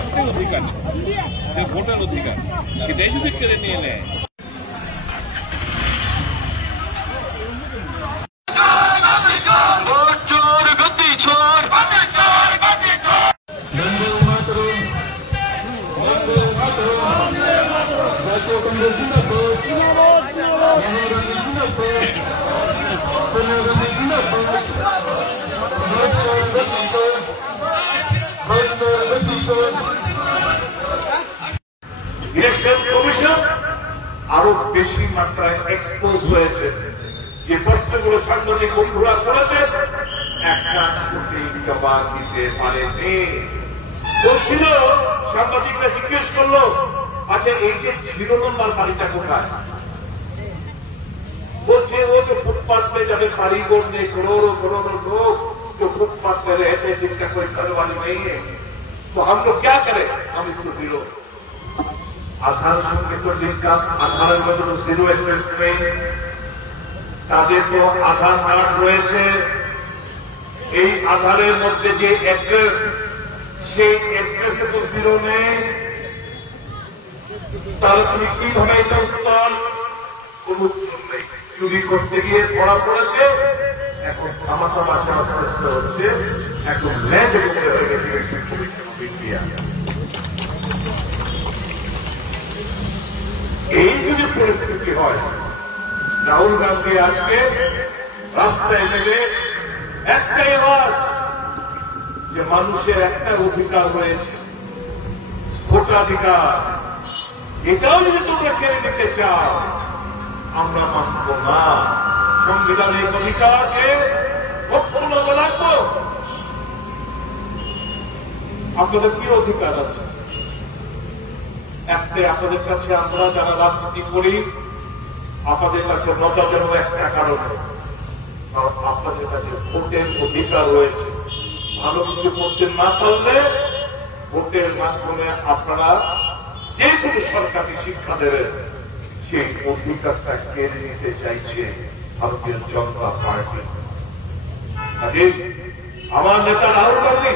একটাই অধিকার, যে ভোটার অধিকার, সেটাই যদি কেড়ে নিয়ে নেয়। ইলেকশন কমিশন আরো বেশি মাত্রায় এক্সপোজ হয়েছে। যে প্রশ্নগুলো সাংবাদিক বন্ধুরা করেছে একটা সঠিক জবাব দিতে পারেনি। বলছিল, সাংবাদিকরা জিজ্ঞেস করলো, আচ্ছা এই যে 0 নম্বর বাড়িটা কোথায়? বলছে ও তো ফুটপাথ पे যাদের कारीगर ने करोड़ों करोड़ों लोग जो फुटपाथ पे रहते हैं, जिनका कोई घर वाली नहीं है, तो हम लोग क्या करें? हम इसको 0 आधार संख्या तो लिखा, आधार में तो 0 एड्रेस में তাদের তো আধার কার্ড রয়েছে। এই আধারের মধ্যে যে অ্যাড্রেস, সেই অ্যাড্রেসে তো 0 নেই। তাহলে তুমি কিভাবে এটা উত্তর? কোন উত্তর নেই। চুরি করতে গিয়ে ধরা পড়েছে, এখন তামাশা বাঁচানোর চেষ্টা হচ্ছে, এখন ল্যান্ড হয়ে গেছে ইন্ডিয়া। এই যদি পরিস্থিতি হয়, রাহুল গান্ধী আজকে রাস্তায় নেমে একটাই আওয়াজ, যে মানুষের একটা অধিকার রয়েছে, ভোটাধিকার, এটাও যদি তোমরা কেড়ে নিতে চাও, আমরা মানব না। সংবিধানিক অধিকারকে অক্ষুণ্ণ রাখবো। আপনাদের কি অধিকার আছে? একটাই, আপনাদের কাছে আমরা যারা রাজনীতি করি, আপনাদের কাছে লজ্জাজনক একটা কারণ, কারণ আপনাদের কাছে ভোটের অধিকার রয়েছে। ভালো কিছু করতে না পারলে ভোটের মাধ্যমে আপনারা যে কোনো সরকারি শিক্ষা দেবেন, সেই অধিকারটা কেড়ে নিতে চাইছে ভারতীয় জনতা পার্টি। আমার নেতা রাহুল গান্ধী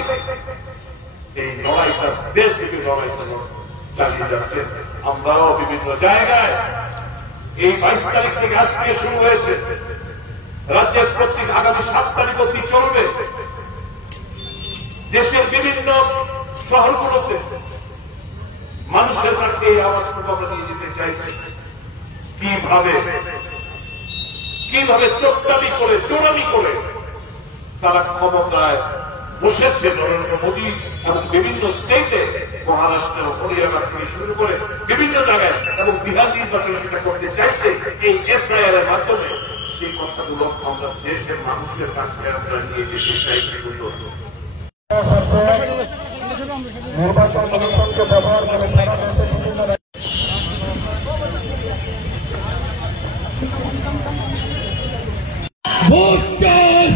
এই লড়াইটা, দেশব্যাপী লড়াইটা চালিয়ে যাচ্ছেন। আমরাও বিভিন্ন জায়গায় এই 22 তারিখ থেকে আজকে শুরু হয়েছে, রাজ্যের প্রত্যেক আগামী 7 তারিখ অবধি চলবে। দেশের বিভিন্ন শহরগুলোতে মানুষের কাছে এই আওয়াজটুকু আমরা নিয়ে যেতে চাইছি। কিভাবে চোট্টামি করে, চোরামি করে তারা ক্ষমতায় বসেছে নরেন্দ্র মোদী, এবং বিভিন্ন স্টেটে, মহারাষ্ট্র, হরিয়ানা থেকে শুরু করে বিভিন্ন জায়গায়, এবং বিহার নির্বাচনে সেটা করতে চাইছে এই SIR এর মাধ্যমে। সেই কথাগুলো আমরা দেশের মানুষের কাছে আমরা নিয়ে যেতে চাইছি। Voter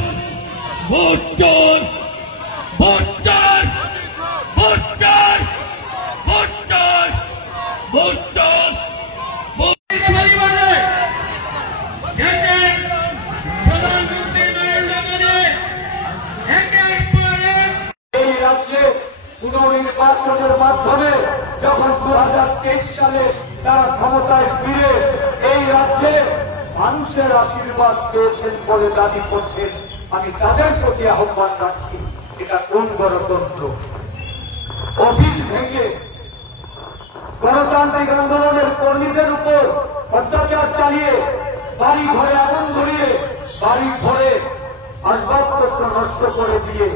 voter voter voter voter voter এই রাজ্যে পুনর্নির্বাচনের মাধ্যমে যখন 2023 সালে তারা ক্ষমতায় ফিরে এই রাজ্যে মানুষের আশীর্বাদ পেয়েছেন বলে দাবি করছেন, আমি তাদের প্রতি আহ্বান রাখছি, এটা কোন গণতন্ত্র? অফিস ভেঙে গণতান্ত্রিক আন্দোলনের কর্মীদের উপর অত্যাচার চালিয়ে, বাড়ি ঘরে আগুন ধরিয়ে, বাড়ি ঘরে আসবাবপত্র নষ্ট করে দিয়ে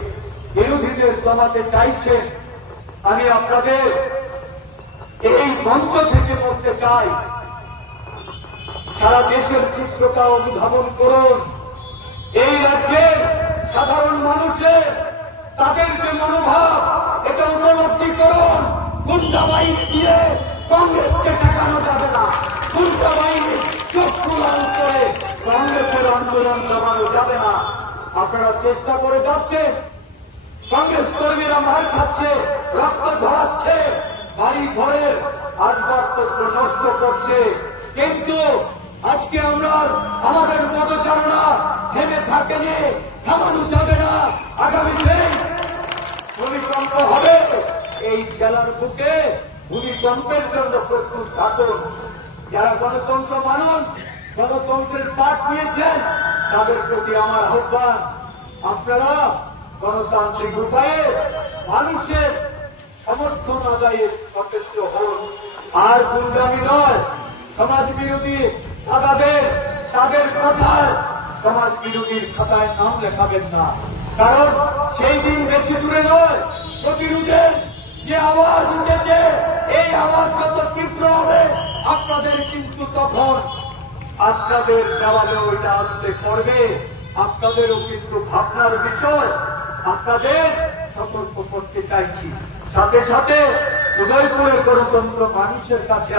বিরোধীদের দমাতে চাইছেন। আমি আপনাদের এই মঞ্চ থেকে বলতে চাই, সারা দেশের চিত্রটা অনুধাবন করুন। এই রাজ্যের সাধারণ মানুষের তাদের যে মনোভাব, এটা উপলব্ধি করুন। গুন্ডা বাহিনী দিয়ে কংগ্রেসকে ঠেকানো যাবে না। গুন্ডা বাহিনী চক্ষু লাল করে কংগ্রেসের আন্দোলন দমানো যাবে না। আপনারা চেষ্টা করে যাচ্ছেন, কংগ্রেস কর্মীরা মার খাচ্ছে, রক্ত ধরাচ্ছে, বাড়ি ঘরের আসবাবপত্র নষ্ট করছে। কিন্তু আজকে আমরা আমাদের পদচারণা থেমে থাকেনি, থামানো যাবে না। আগামী দিন ভূমিকম্প হবে, এই জেলার বুকে ভূমিকম্পের জন্য প্রস্তুত থাকুন। যারা গণতন্ত্র মানুন, গণতন্ত্রের পাঠ নিয়েছেন, তাদের প্রতি আমার আহ্বান, আপনারা গণতান্ত্রিক উপায়ে মানুষের সমর্থন আদায়ে সচেষ্ট হন। আর গুন্ডামি নয়, সমাজ বিরোধী তাদের কথায় সমাজ বিরোধীর খাতায় নাম লেখাবেন না। কারণ সেই দিন বেশি দূরে নয়, প্রতিরোধের যে আওয়াজ উঠেছে, এই আওয়াজ যত তীব্র হবে আপনাদের কিন্তু তখন আপনাদের জবাবে ওইটা আসলে পড়বে। আপনাদেরও কিন্তু ভাবনার বিষয়, আপনাদের সতর্ক করতে চাইছি। সাথে সাথে উদয়পুরের গণতন্ত্র মানুষের কাছে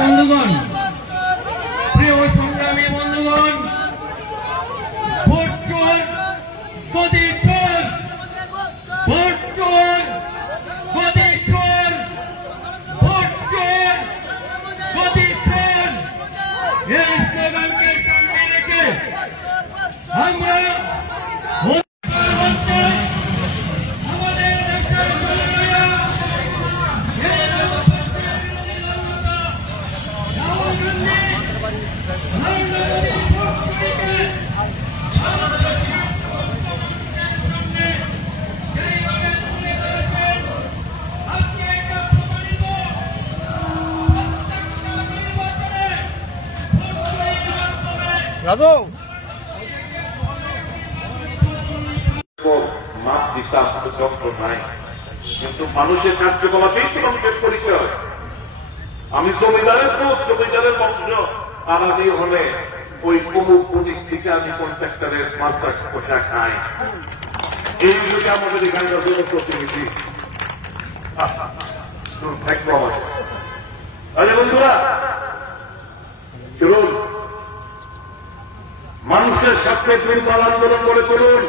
বন্ধুগণ, প্রিয় সংগ্রামী বন্ধুগণ, ভোট চোর, গদি চোর, ভোট চোর, গদি চোর, ভোট চোর, গদি চোর, এই স্লোগানকে সামনে রেখে আমরা মাপ দিতাম যন্ত্র নাই, কিন্তু মানুষের কার্যকলাপেই তো মানুষের পরিচয়। আমি জমিদারের তো জমিদারের বংশ, আর আমি হলে ওই অমুক অধিক থেকে আমি কন্ট্রাক্টরের মাস্টার পোশাক খাই। এই যুগে আমাদের এখানকার জনপ্রতিনিধি থাকবো আমার। আরে বন্ধুরা, চলুন মানুষের সাথে দুর্বল আন্দোলন করে তুলুন।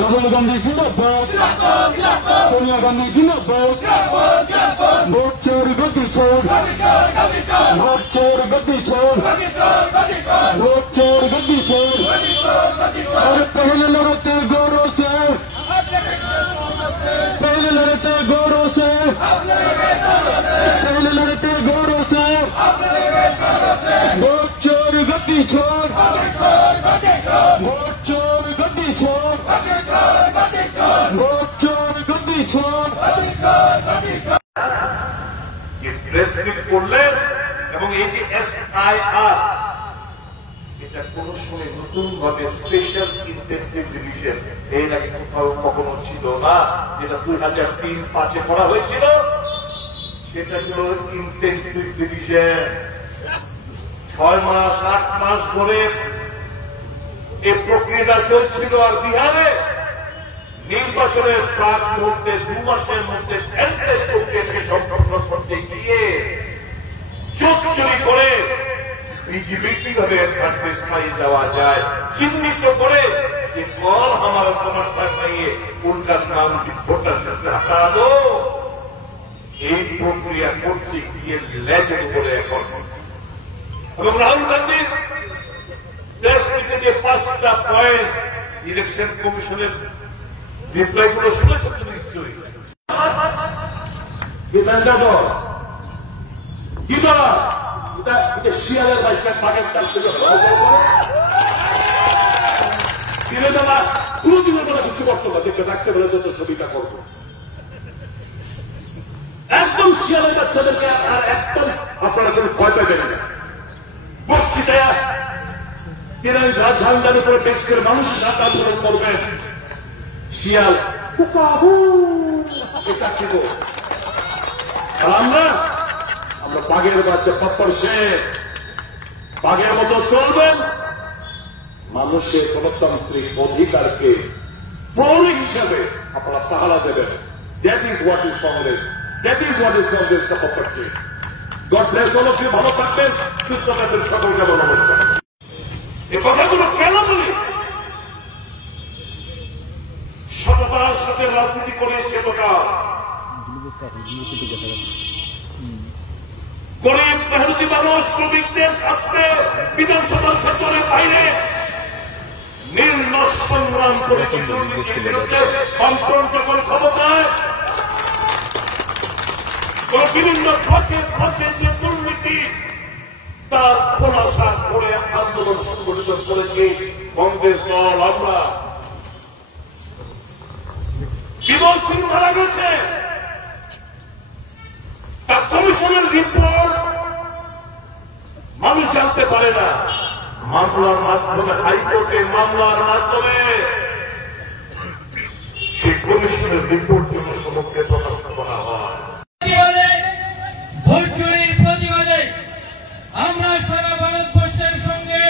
রাহুল গান্ধী জিন্দাবাদ, সোনিয়া গান্ধী জিন্দাবাদ, ভোট চোর গদি চোর, ভোট চোর গদি চোর, ভোট चोर गद्दी चोर और पहले लड़ते गोरों से, पहले लड़ते गोरों से, पहले लड़ते गोरों से, वोट चोर गद्दी चोर, वोट चोर गद्दी चोर, वोट चोर गद्दी चोर। ये प्रेस मीट করলে এবং এই যে SIR এটা কোন সময় নতুন ভাবে স্পেশাল ইন্টেনসিভ ডিভিশন এর আগে কোথাও কখনো ছিল না, যেটা 2003-05 করা হয়েছিল সেটা ছিল ইন্টেনসিভ ডিভিশন। 6 মাস 8 মাস ধরে এই প্রক্রিয়াটা চলছিল। আর বিহারে নির্বাচনের প্রাক মুহূর্তে 2 মাসের মধ্যে প্রক্রিয়াকে সম্পন্ন করতে গিয়ে চোখ চুরি করে बीजेपी কিভাবে অ্যাডভান্টেজ পাই যাওয়া যায় চিহ্নিত করে যে कौन हमारा समर्थन नहीं है उनका नाम वोटर लिस्ट से हटा दो। এই প্রক্রিয়া করতে গিয়ে লেজেন্ড বলে এখন এবং রাহুল গান্ধী প্রেস মিটে যে 5টা পয়েন্ট ইলেকশন কমিশনের রিপ্লাইগুলো শুনেছেন তো নিশ্চয়ই। এটা শিয়ালের বাচ্চা বাঘের চাল থেকে দিনে বেলা কোনদিনের বেলা কিছু করতো না, দেখে রাখতে বলে যত ছবিটা করবো একদম শিয়ালের বাচ্চাদেরকে আর একদম আপনারা কোন ভয় পাইবেন না। বলছি তাই ঝান্ডার উপরে বেশ করে মানুষ রাত আন্দোলন করবেন। শিয়াল এটা ছিল আর আমরা বাঘের বাচ্চা পপ্পর শেখ বাঘের মতো চলবেন, মানুষের গণতান্ত্রিক অধিকারকে প্রহরী হিসেবে আপনারা পাহারা দেবেন। That is what is Congress, that is what is Congress the পপ্পর শেখ। God bless all of you. ভালো থাকবেন, সুস্থ থাকবেন, সকলকে নমস্কার। এই কথাগুলো কেন বলি? সততার সাথে রাজনীতি করে সেবকা গরিব মেহনতি মানুষ শ্রমিকদের স্বার্থে বিধানসভার ভেতরে বাইরে নির্লজ্জ সংগ্রাম করে যখন ক্ষমতায় বিভিন্ন পথে যে দুর্নীতি তার খোলাসা করে আন্দোলন সংগঠিত করেছে কংগ্রেস দল। আমরা বিমল সিং মারা গেছে, তার কমিশনের রিপোর্ট মানুষ জানতে পারে না। মামলার মাধ্যমে, হাইকোর্টের মামলার মাধ্যমে সেই কমিশনের রিপোর্ট জনসমক্ষে প্রকাশ করা হয়। ভোট চুরির প্রতিবাদে আমরা সারা ভারতবর্ষের সঙ্গে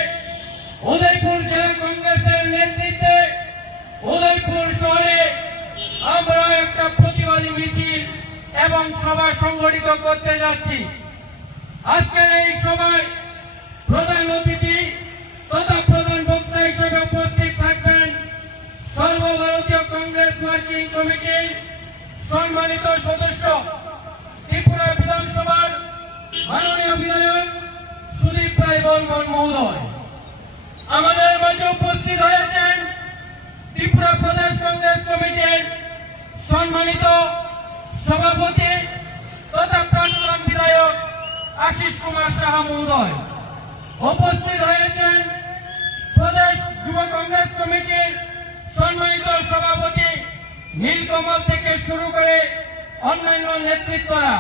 উদয়পুর জেলা কংগ্রেসের নেতৃত্বে উদয়পুর শহরে আমরা একটা প্রতিবাদী মিছিল এবং সভা সংগঠিত করতে যাচ্ছি। আজকের এই সভায় প্রধান অতিথি তথা প্রধান বক্তা হিসেবে উপস্থিত থাকবেন সর্বভারতীয় কংগ্রেস ওয়ার্কিং কমিটির সম্মানিত সদস্য ত্রিপুরা বিধানসভার মাননীয় বিধায়ক সুদীপ রায় বর্মন মহোদয়। আমাদের মাঝে উপস্থিত হয়েছেন ত্রিপুরা প্রদেশ কংগ্রেস কমিটির সম্মানিত সভাপতি তথা প্রাক্তন বিধায়ক আশিস কুমার সাহা মহোদয়। উপস্থিত হয়েছেন প্রদেশ যুব কংগ্রেস কমিটির সম্মানিত সভাপতি নীলকমল থেকে শুরু করে অন্যান্য নেতৃত্বরা।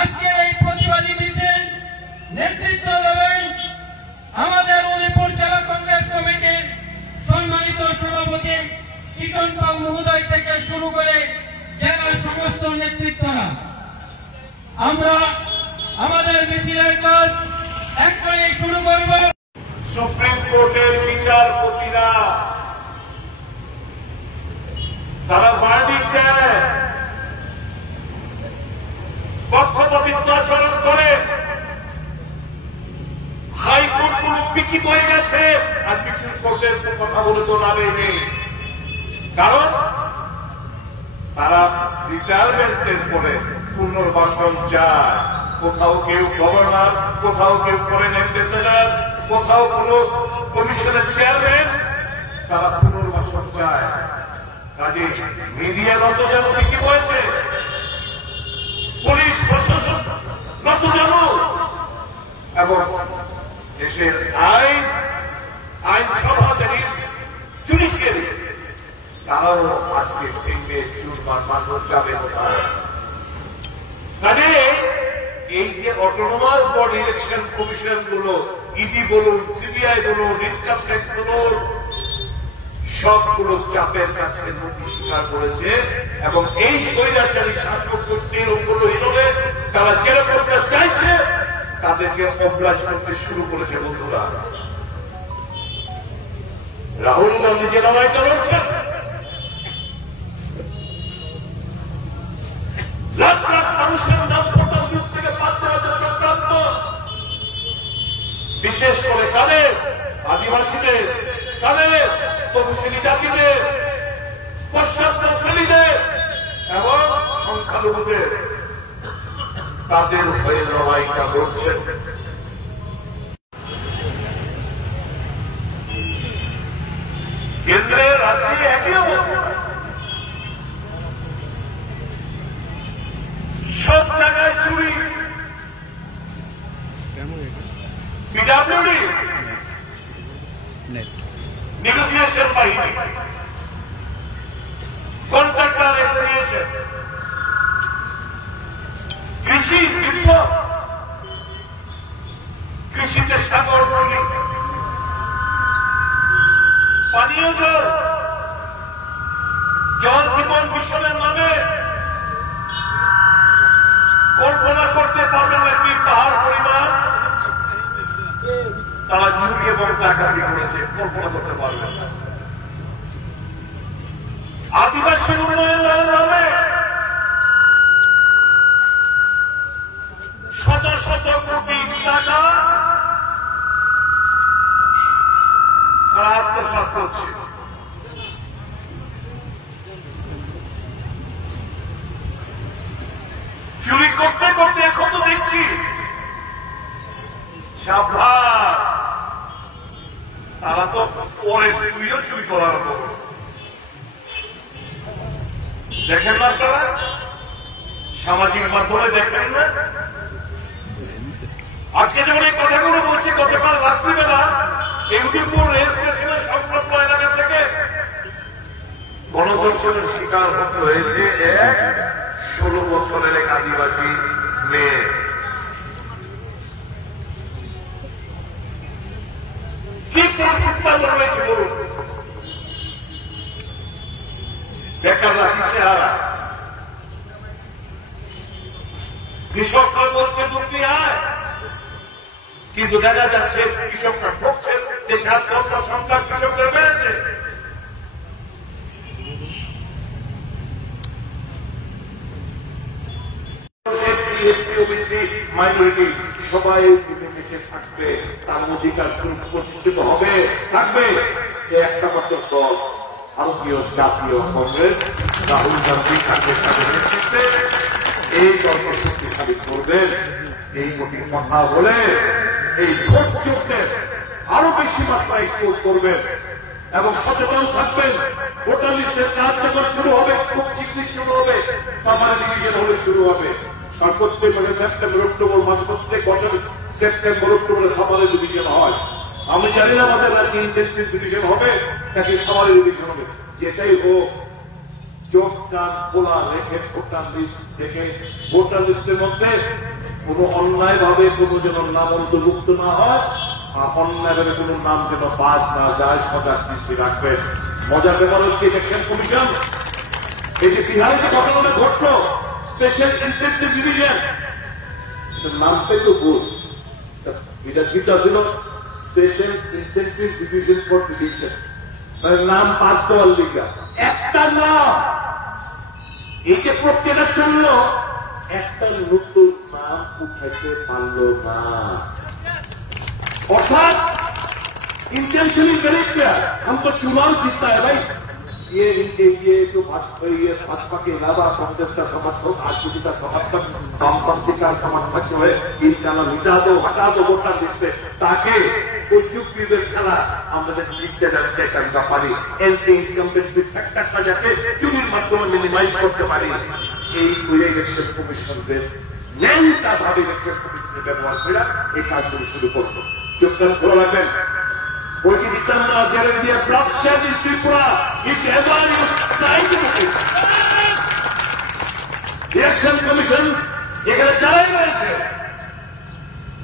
আজকের এই প্রতিবাদী মিছিল নেতৃত্ব দেবেন আমাদের উদয়পুর জেলা কংগ্রেস কমিটির সম্মানিত সভাপতি কিটন পাল মহোদয় থেকে শুরু করে জেলার সমস্ত নেতৃত্বরা। আমরা আমাদের মিছিলের কাজ এখনই শুরু করব। সুপ্রিম কোর্টের বিচারপতিরা তারা ভার্ডিক্ট দেয়, পক্ষপাতিত্ব আচরণ করে। হাইকোর্ট গুলো বিকি হয়ে গেছে, আর পিছুর কোর্টের কথা বলে তো লাভে নেই। কারণ তারা রিটায়ারমেন্টের পরে পুনর্বাসন চায়। কোথাও কেউ গভর্নর, কোথাও কেউ ফরেন অ্যাম্বাসেডর, কোথাও কোন কমিশনের চেয়ারম্যান, তারা পুনর্বাসন চায়। কাজে মিডিয়া নত যেন বিক্রি হয়েছে, পুলিশ প্রশাসন নত যেন, এবং দেশের আইনসভা যদি জুডিশিয়ারি তারাও আজকে ভেঙে চুরমার মানুষ যাবে কোথায়। কাজে এই যে অটোনোমাস বড ইলেকশন কমিশন গুলো, ইডি বলুন, সিবিআই বলুন, ইনকাম ট্যাক্স বলুন, সবগুলো চাপের কাছে নথি স্বীকার করেছে। এবং এই স্বৈরাচারী শাসক তৃণমূল হিসেবে তারা যেরকমটা চাইছে তাদেরকে অগ্রাহ্য করতে শুরু করেছে। বন্ধুরা, রাহুল গান্ধী যে লড়াইটা লড়ছেন, লাখ লাখ মানুষের নাম ভোটার লিস্ট থেকে বাদ দেওয়ার জন্য প্রাপ্ত, বিশেষ করে কাদের, আদিবাসীদের, কাদের তপশিলি জাতিদের, পশ্চাৎ শ্রেণীদের এবং সংখ্যালঘুদের, তাদের হয়ে লড়াইটা লড়ছেন। কেন্দ্রের রাজ্যে একই অবস্থা, সব জায়গায় চুরি। পিডব্লিউডি নেগোসিয়েশন বাহিনী, কন্ট্রাক্টর অ্যাসোসিয়েশন, কৃষি বিপ্লব, কৃষিতে সাগর চুরি, পানীয় জল, জল জীবন মিশনের নামে করতে পারবে না কি পাহাড় পরিমাণ তারা চুরি এবং ডাকাতি করেছে, কল্পনা করতে পারবে না। আদিবাসী উন্নয়নের নামে শত শত কোটি টাকা তারা আত্মসাৎ করছে। চুরি করতে করতে এখন তো দেখছি সাবধান, তারা তো ফরেস্ট্রিও চুরি করার অবস্থা। দেখেন না আপনারা, সামাজিক মাধ্যমে দেখেন না? আজকে যেমন এই কথাগুলো বলছি, গতকাল রাত্রিবেলা ইউটিউবপুর রেল স্টেশনের সংলগ্ন এলাকা থেকে গণধর্ষণের শিকার হতে হয়েছে 16 বছরের এক আদিবাসী মেয়ে। কি পরিস্থিতি রয়েছে বলুন? বেকাররা দিশেহারা, কৃষকরা বলছে দুর্নীতি আয়, কিন্তু দেখা যাচ্ছে কৃষকরা ঠকছেন, দেশে আত্মহত্যার সংখ্যা কৃষকদের বেড়েছে। মাইনরিটি সবাই দেশে থাকবে, তার অধিকার প্রতিষ্ঠিত হবে, থাকবে। একটা মাত্র দল, ভারতীয় জাতীয় কংগ্রেস, রাহুল গান্ধী কাজের সাথে নেতৃত্বে এই দলকে শক্তিশালী করবেন। এই কোটি কথা বলে এই ভোট চোখদের আরো বেশি মাত্রায় এক্সপোজ করবেন এবং সচেতন থাকবেন। ভোটার লিস্টের কাজ যখন শুরু হবে, খুব শীঘ্রই শুরু হবে, সামারি ডিভিশন হলে শুরু হবে। কারণ প্রত্যেক মাসে সেপ্টেম্বর অক্টোবর মাস, প্রত্যেক বছর সেপ্টেম্বর অক্টোবরে সামারি ডিভিশন হয়। আমি জানি না আমাদের রাজ্যে ইন্টেনসিভ ডিভিশন হবে নাকি সামারি ডিভিশন হবে। যেটাই হোক, চোখ কান খোলা রেখে ভোটার লিস্ট থেকে, ভোটার লিস্টের মধ্যে কোন অন্যায় ভাবে কোন যেন নাম অন্তর্ভুক্ত না হয়, আর অন্যায় ভাবে কোন নাম যেন বাদ না যায়, সজাগ দৃষ্টি রাখবেন। মজার ব্যাপার হচ্ছে ইলেকশন কমিশন এই যে বিহারে যে ঘটনাটা ঘটল, স্পেশাল ইন্টেনসিভ ডিভিশন, নামটাই তো ভুল। এটা গীতা ছিল special intensive division for division, নাম বাদ দেওয়ার লিগা একটা নাম। এই যে প্রক্রিয়াটা চলল, একটা নতুন নাম উঠাইতে পারল না। অর্থাৎ इंटेंशनली करें क्या? हमको चुनाव जीतना है भाई। ये जो भाजपा के अलावा कांग्रेस का समर्थक, आरजेडी का समर्थक, वामपंथी का समर्थक जो है, इनका नाम मिटा दो, हटा दो वोटर लिस्ट से, ताकि कोई चुप पीकर खेला আমাদের জিততে যাচ্ছে একটা পারি, এন্টি ইনকামবেন্সি ফ্যাক্টরটা যাতে চুরির মাধ্যমে মিনিমাইজ করতে পারি। এই ইলেকশন কমিশনদের ন্যাংটা ভাবে ইলেকশন কমিশনের ব্যবহার করে এই কাজগুলো শুরু করবো। চোখটা খোলা রাখবেন। What is it now? There will be a bloodshed in Tripura if ever you try to do it. Election Commission, এখানে চালাই রয়েছে।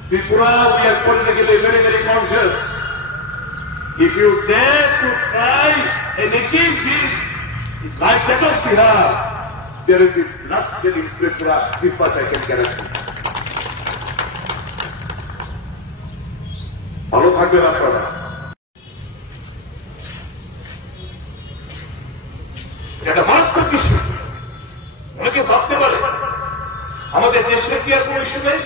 Tripura, we are politically very, very conscious. If you dare to try and achieve this, like that of Bihar, there will be bloodshed in Tripura, this much I can guarantee. ভালো থাকবেন আপনারা। এটা মারাত্মক issue. অনেকে ভাবতে পারে আমাদের দেশে কি আর কোন ইস্যু নেই?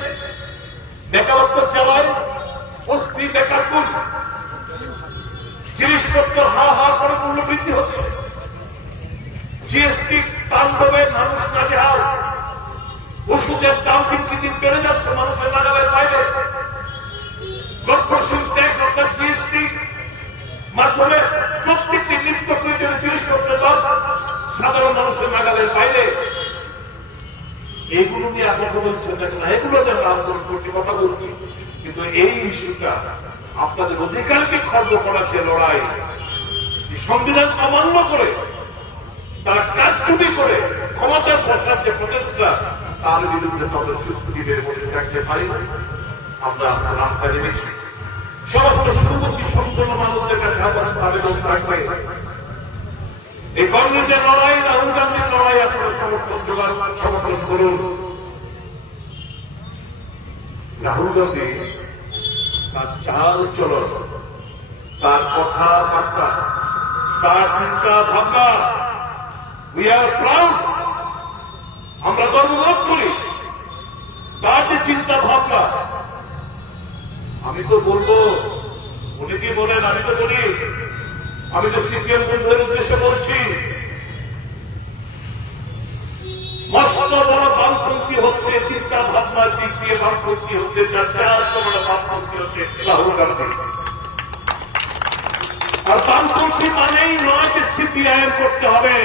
বেকারত্ব জ্বালায় অস্থি বেকার কোন, জিনিসপত্র হা হা করে মূল্য বৃদ্ধি হচ্ছে, জিএসটি তাণ্ডবে মানুষ নাজেহাল, ওষুধের দাম দিন কি দিন বেড়ে যাচ্ছে, মানুষের নাগালের বাইরে। কর্পোরেশন ট্যাক্স অর্থাৎ জিএসটি মাধ্যমে প্রত্যেকটি নিত্য প্রয়োজনীয় জিনিসপত্রের দাম সাধারণ মানুষের নাগালের বাইরে। এইগুলো নিয়ে কথা বলছেন না, এগুলো আমরা আন্দোলন করছি, কথা বলছি, কিন্তু এই ইস্যুটা আপনাদের অধিকারকে খর্ব করার যে লড়াই, সংবিধান অমান্য করে তারা কারচুপি করে ক্ষমতার বসার যে প্রচেষ্টা, তার বিরুদ্ধে আমরা চুক্তিদের বসে থাকতে পারি না। আমরা রাস্তায় নেমেছি। সমস্ত শুরুমুখী সম্পূর্ণ মানুষদের কাছে আবেদন থাকবে, এই কংগ্রেসের লড়াই, রাহুল গান্ধীর লড়াই আপনারা সমর্থন করুন। রাহুল গান্ধী তার চাল চলন, তার কথাবার্তা, তার চিন্তা ভাবনা, উই আর প্রাউড, আমরা গর্ববোধ করি তার যে চিন্তা ভাবনা। আমি তো বলবো, উনি কি বলেন আমি তো বলি, আমি তো সিপিএম বন্ধুদের উদ্দেশ্যে বলছি, মস্ত বড় বামপন্থী হচ্ছে চিন্তা ভাবনার দিক দিয়ে, বামপন্থী হচ্ছে যার বড় বামপন্থী হচ্ছে রাহুল গান্ধী। আর বামপন্থী মানেই নয় যে সিপিআইএম করতে হবে,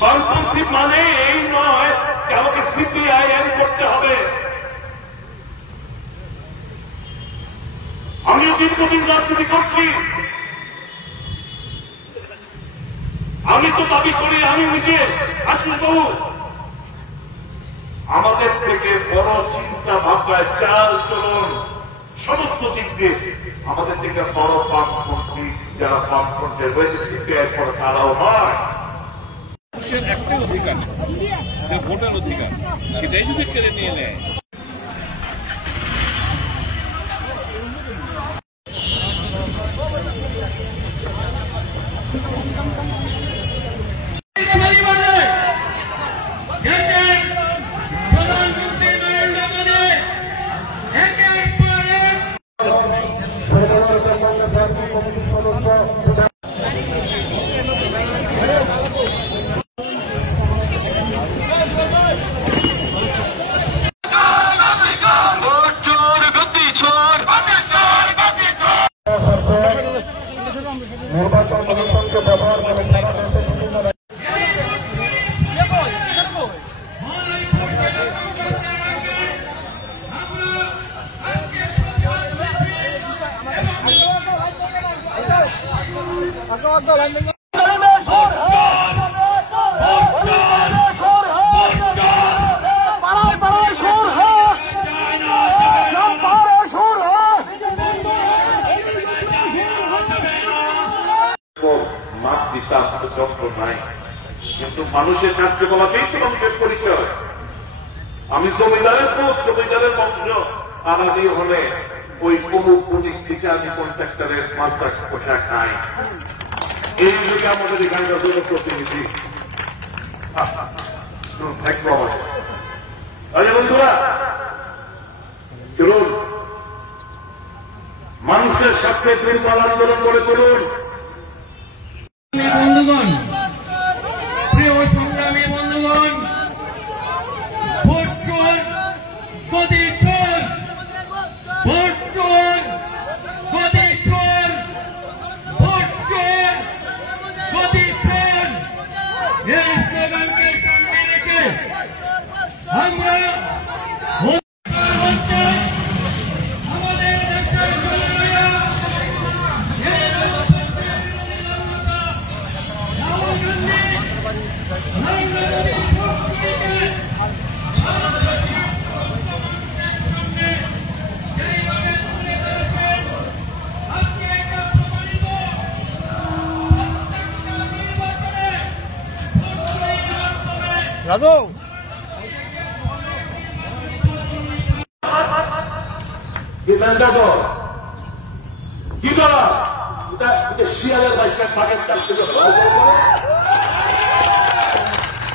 বামপন্থী মানে এই নয় যে আমাকে সিপিআইএম করতে হবে। আমিও দীর্ঘদিন রাজনীতি করছি, আমি তো দাবি করি আমি নিজে আশিসবাবু আমাদের থেকে বড় চিন্তা ভাবনা, চাল চলন সমস্ত দিক দিয়ে আমাদের থেকে বড় বামপন্থী যারা বামফ্রন্টে রয়েছে সিপিআই করে তারাও নয়। একটাই অধিকার, যে ভোটার অধিকার, সেটাই যদি কেড়ে নিয়ে নেয়। নির্বাচন কমিশনকে ব্যবহার করে সারা দেশে বিভিন্ন মাপ দিতাম যন্ত্র নাই, কিন্তু মানুষের কার্যকলাপেই তো মানুষের পরিচয়। আমি জমিদারের পুত, জমিদারের বংশ, আলাদি হলে ওই অমুক অমুক থেকে আমি কন্ট্রাক্টরের 5 লাখ পয়সা খাই। এই যুগে আমাদের এখানকার জনপ্রতিনিধি আরে বন্ধুরা, চলুন মানুষের সাথে দুর্বল আন্দোলন করে তুলুন। বন্ধুগণ, প্রিয় সংগ্রামী বন্ধুগণ, ভোট চোর, গদি চোর, ভোট চোর, গদি চোর, ভোট চোর, গদি চোর, এই স্লোগানকে সামনে রেখে আমরা আমাদের দেশের জনগণেরা রাজু কি করা শিয়ালের বাচ্চা পাকের চাপ থেকে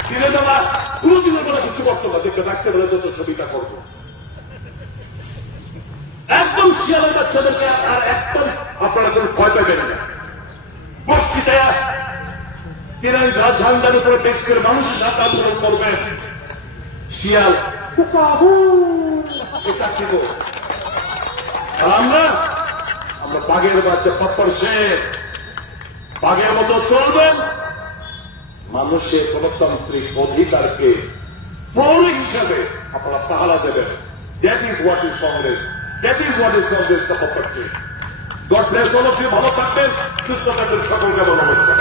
দিনে দেওয়া কোনো দিনের বেলা কিছু করতে হবে, দেখে রাখতে বলে যত ছবিটা করবো। একদম শিয়ালের বাচ্চাদেরকে আর একদম আপনারা কোনো ভয় পাবেন না। বলছি দেয়া তিনাই ঝান্ডার উপরে বেশ করে মানুষের সাথে আন্দোলন করবেন। শিয়াল এটা ছিল, আর আমরা বাঘের বাচ্চা পপ্পর শেখ, বাঘের মতো চলবেন, মানুষের গণতান্ত্রিক অধিকারকে পৌর হিসাবে আপনারা পাহারা দেবেন। That is what is Congress, that is what is Congress the পপ্পর শেখ। God bless all of you, ভালো থাকবেন, সুস্থ থাকবেন, সকলকে নমস্কার।